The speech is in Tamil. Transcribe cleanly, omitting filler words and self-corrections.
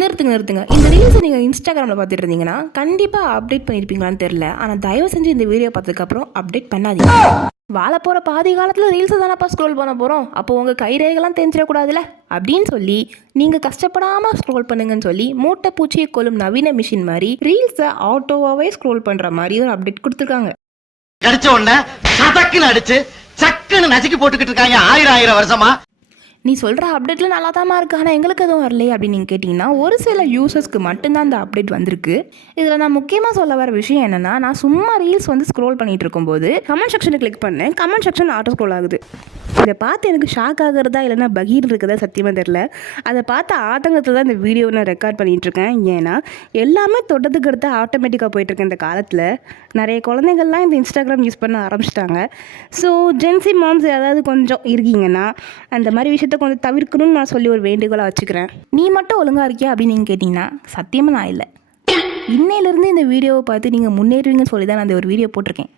நிறுத்துங்க நிறுத்துங்க. இந்த ரீல்ஸை நீங்கள் இன்ஸ்டாகிராமில் பார்த்துட்டு இருந்தீங்கன்னா கண்டிப்பாக அப்டேட் பண்ணியிருப்பீங்களான்னு தெரில. ஆனால் தயவு செஞ்சு இந்த வீடியோ பார்த்ததுக்கப்புறம் அப்டேட் பண்ணாதீங்க. வாழ போகிற பாதி காலத்தில் ரீல்ஸை தானப்பா ஸ்க்ரோல் பண்ண போகிறோம், அப்போ உங்கள் கைரேகைலாம் தெரிஞ்சிடக்கூடாதுல்ல அப்படின்னு சொல்லி நீங்கள் கஷ்டப்படாமல் ஸ்க்ரோல் பண்ணுங்கன்னு சொல்லி மூட்டை பூச்சியை கொள்ளும் நவீன மிஷின் மாதிரி ரீல்ஸை ஆட்டோவாகவே ஸ்க்ரோல் பண்ணுற மாதிரி ஒரு அப்டேட் கொடுத்துருக்காங்க. கிடைச்ச உடனே சதக்குன்னு அடிச்சு சக்குன்னு நசுக்கி போட்டுக்கிட்டு இருக்காங்க ஆயிரம் வருஷமா. நீ சொல்கிற அப்டேட்டில் நல்லா தான்மா இருக்குது, ஆனால் எங்களுக்கு எதுவும் வரலையே அப்படின்னு நீங்கள் கேட்டிங்கன்னா ஒரு சில யூசர்ஸ்க்கு மட்டும்தான் அந்த அப்டேட் வந்திருக்கு. இதில் நான் முக்கியமாக சொல்ல வர விஷயம் என்னென்னா, நான் சும்மா ரீல்ஸ் ஸ்க்ரோல் பண்ணிகிட்டு இருக்கும்போது கமெண்ட் செக்ஷனை கிளிக் பண்ணேன். கமெண்ட் செக்ஷன் ஆட்டோ ஸ்க்ரோல் ஆகுது. இதை பார்த்து எனக்கு ஷாக் ஆகிறதா இல்லைன்னா பகீர் இருக்குதா சத்தியமாக தெரில. அதை பார்த்து ஆதங்கத்தில் தான் இந்த வீடியோவை நான் ரெக்கார்ட் பண்ணிகிட்ருக்கேன். ஏன்னா எல்லாமே தொட்டதுக்கு அடுத்து ஆட்டோமேட்டிக்காக போயிட்டுருக்கேன். இந்த காலத்தில் நிறைய குழந்தைகள்லாம் இந்த இன்ஸ்டாகிராம் யூஸ் பண்ண ஆரம்பிச்சிட்டாங்க. ஸோ ஜென்சி மாம்ஸ் ஏதாவது கொஞ்சம் இருக்கீங்கன்னா அந்த மாதிரி விஷயத்த கொஞ்சம் தவிர்க்கணும்னு நான் சொல்லி ஒரு வேண்டுகோளாக வச்சுக்கிறேன். நீ மட்டும் ஒழுங்காக இருக்கியா அப்படின்னு நீங்கள் கேட்டிங்கன்னா சத்தியமாக நான் இல்லை. இன்னையிலேருந்து இந்த வீடியோவை பார்த்து நீங்கள் முன்னேறுவீங்கன்னு சொல்லி தான் நான் அந்த ஒரு வீடியோ போட்டிருக்கேன்.